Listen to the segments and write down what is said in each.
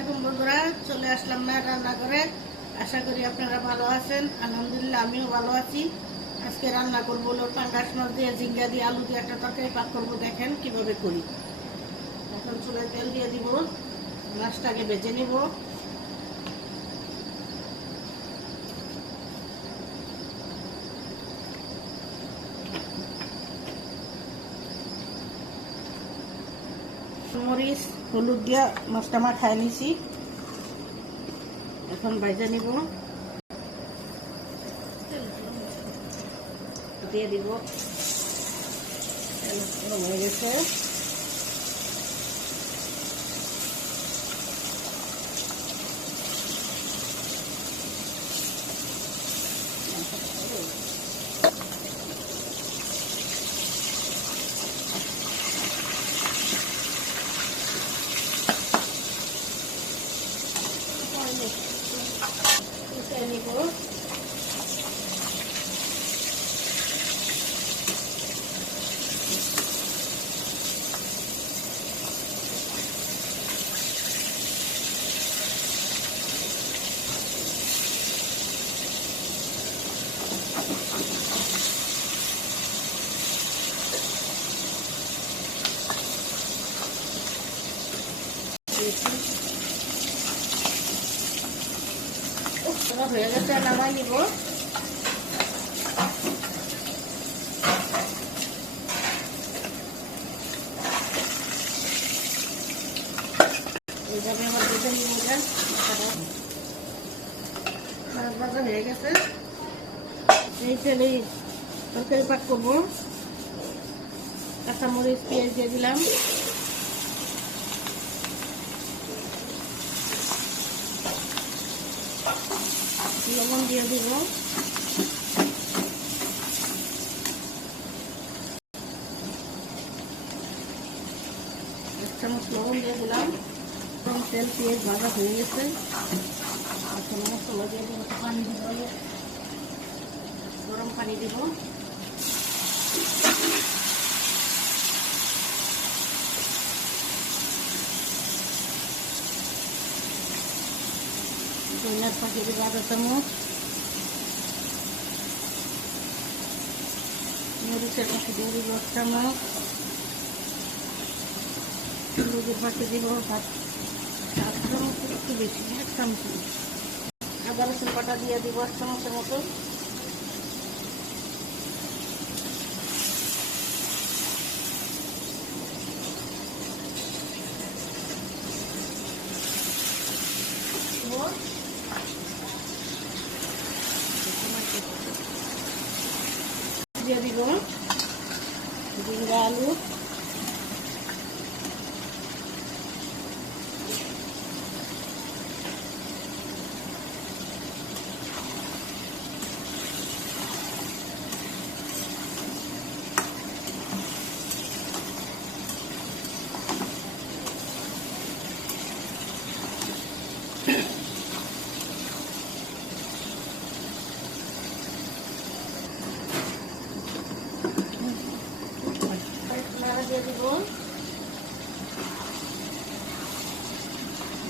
আলাইকুম বন্ধুরা, চলে আসলাম না রান্না করে। আশা করি আপনারা ভালো আছেন। আলহামদুলিল্লাহ আমিও ভালো আছি। আজকে রান্না করবো হলো পাঙ্গাস মাছ দিয়ে, ঝিঙ্গা দিয়ে, আলু দিয়ে একটা তরকারি পাক করবো। দেখেন কিভাবে করি। এখন চুলায় তেল দিয়ে দিব, মাছটাকে ভেজে নিব। মরিচ হলুদ দিয়ে মাছটা মাখায় নিছি, এখন ভাজা নিব। দিয়ে দিব, তেল গরম হয়ে গেছে। নিব হয়ে গেছে, নামাই নিব। এইভাবে আমার ভেজে নিব। মাছ ভাজা হয়ে গেছে, এই তেলেই তরকারি পাক করবো। কাঁচামরিচ পেঁয়াজ দিয়ে দিলাম, লবণ দিয়ে দিব, এক চামচ লবণ দিয়ে দিলাম। তেল পেঁয়াজ ভাজা হয়ে গেছে, এখন মশলা দিয়ে দিব, পানি দিব, গরম পানি দিব। ধনিয়ার পাখি দিব আধা চামচ, মরিচের পাখি দিয়ে দিব এক চামচ, হলুদের পাখি দিব এক চামচ, একটু বেশি এক চামচ। আদা রসুন বাটা দিয়ে দিব এক চামচের মতো। দিয়ে দিব ঝিঙ্গা আলু, দিয়ে দিব।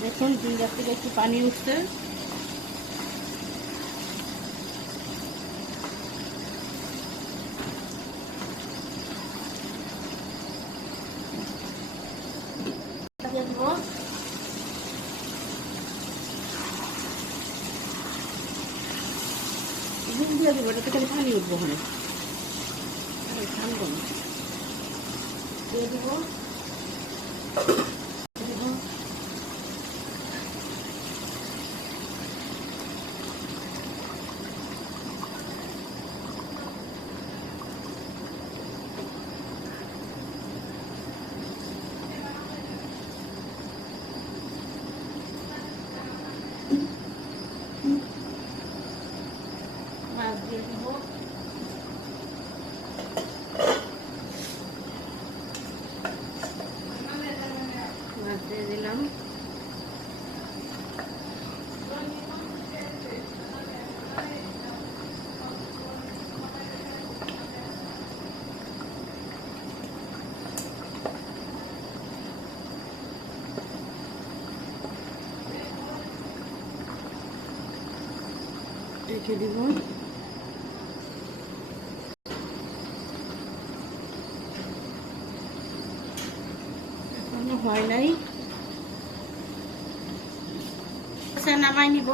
দেখুন ঝিঙ্গা থেকে একটু পানি উঠছে। দিয়ে দিব দিয়ে দিব, এটাতে খালি পানি উঠবো। ওখানে ঠান্ডা দিয়ে দিব, মাছ দিয়ে দিব, রেখে দিব। এখনো হয় নাই, নামাই নিব।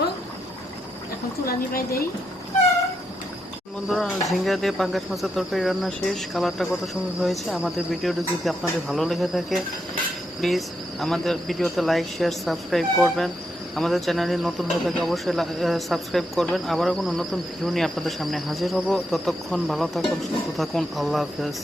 এখন চুলা নিবাই দেই। বন্ধুরা, ঝিঙ্গা দিয়ে পাঙ্গাস মাছের তরকারি রান্না শেষ। কালারটা কত সুন্দর হয়েছে। আমাদের ভিডিওটা যদি আপনাদের ভালো লেগে থাকে, প্লিজ আমাদের ভিডিওতে লাইক, শেয়ার, সাবস্ক্রাইব করবেন। আমাদের চ্যানেলে নতুন হয়ে থাকে অবশ্যই সাবস্ক্রাইব করবেন। আবারও কোনো নতুন ভিডিও নিয়ে আপনাদের সামনে হাজির হব। ততক্ষণ ভালো থাকুন, সুস্থ থাকুন। আল্লাহ হাফেজ।